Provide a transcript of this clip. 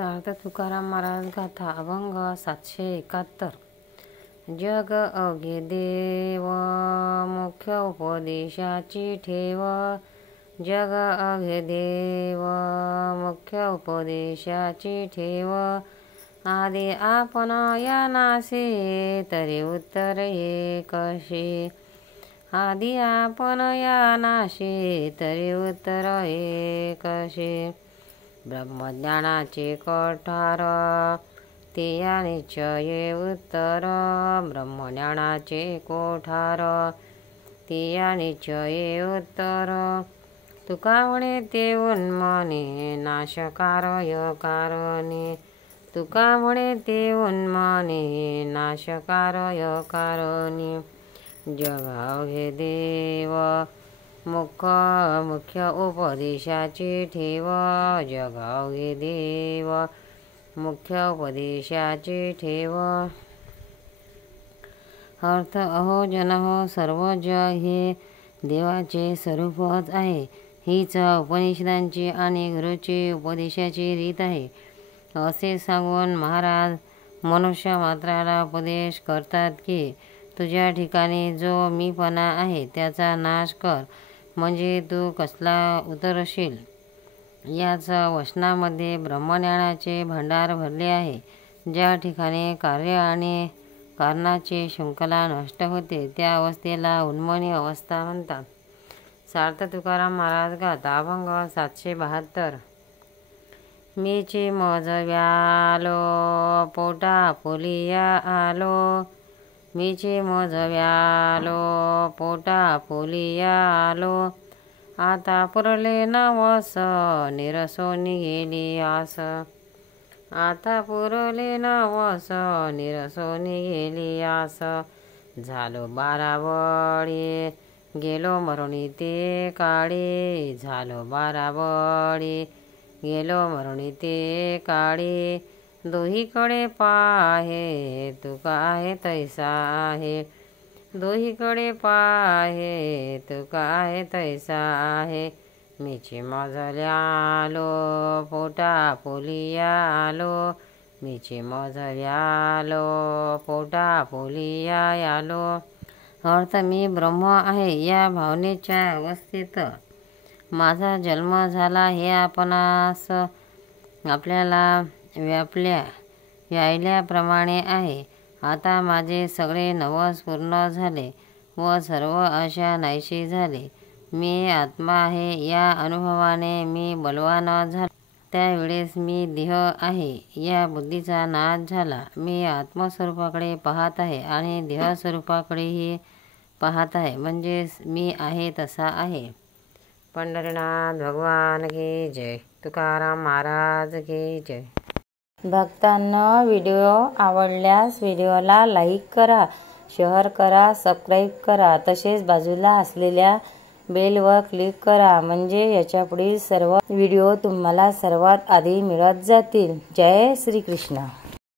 सार्थ तुकाराम महाराज गाथा अभंग 771। जग अवघे देव मुख्य उपदेशाची ठेव। जग अवघे देव मुख्य उपदेशाची ठेव। आदि आपण या नासे तरी उत्तर कसे। आदि आपण या नाशे तरी उत्तर कसे। ब्रह्मज्ञानाचे कोठार ते या निश्चये उत्तर। ब्रह्मज्ञानाचे कोठार ते या निश्चये उत्तर। तुका म्हणे ते उन्मने नाशकारय कारणे। तुका म्हणे ते उन्मने नाशकारय कारणे। जग अवघे देव मुख्य उपदेशाची ठेव। जग अवघे देव मुख्य उपदेशाची ठेव। अर्थ अहो जन हो सर्व जग हे देवाचे स्वरूपच आहे। हीच उपनिषदांची आणि गुरुची उपदेशाची रीत आहे। असे सांगून महाराज मनुष्य मात्राला उपदेश करतात की तुझ्या ठिकाणी जो मीपणा आहे त्याचा नाश कर, म्हणजे तू कसला उतरशील। याच वचनामध्ये ब्रह्मज्ञानाचे भांडार भरले आहे। ज्या ठिकाणी कार्य आणि कारणाची शृंखला नष्ट होते त्या अवस्थेला उन्मनी अवस्था म्हणतात। सार्थ तुकाराम महाराज गाथा अभंग 772। मीची मज व्यालो पोटा फुलिया आलो। मीची मज व्यालो पोटा फुलिया आलो। आता पुरले नवस निरसोनी गेली आस। आता पुरले नवस निरसोनी गेली आस। झालो बाराबळी गेलो मरुणी ते काळी। झालो बाराबळी गेलो मरुणी ते काळी। दोहीकडे पाहे तुका आहे तैसा आहे। दोहीकडे पाहे तुका आहे तैसा आहे। मीची मजल्या आलो पोटा फुलिया आलो। मीची मजल्या आलो पोटा फुलिया आलो। अर्थ मी ब्रह्म आहे या भावनेच्या अवस्थेत माझा जन्म झाला हे आपणास आपल्याला व्यायल्याप्रमाणे आहे। आता माझे सगळे नवस पूर्ण झाले व सर्व आशा नाहीशी झाली। मी आत्मा आहे या अनुभवाने मी बलवान झालो। त्यावेळेस मी देह आहे या बुद्धीचा नाश झाला। मी आत्मस्वरूपाकडे पाहत आहे आणि देहस्वरूपाकडेही पाहत आहे, म्हणजे मी आहे तसा आहे। पंढरीनाथ भगवान की जय। तुकाराम महाराज की जय। भक्तांनो, व्हिडिओ आवडल्यास व्हिडिओला लाईक करा, शेअर करा, सबस्क्राईब करा, तसेच बाजूला असलेल्या बेलवर क्लिक करा, म्हणजे याच्यापुढील सर्व व्हिडिओ तुम्हाला सर्वात आधी मिळत जातील। जय श्री कृष्ण।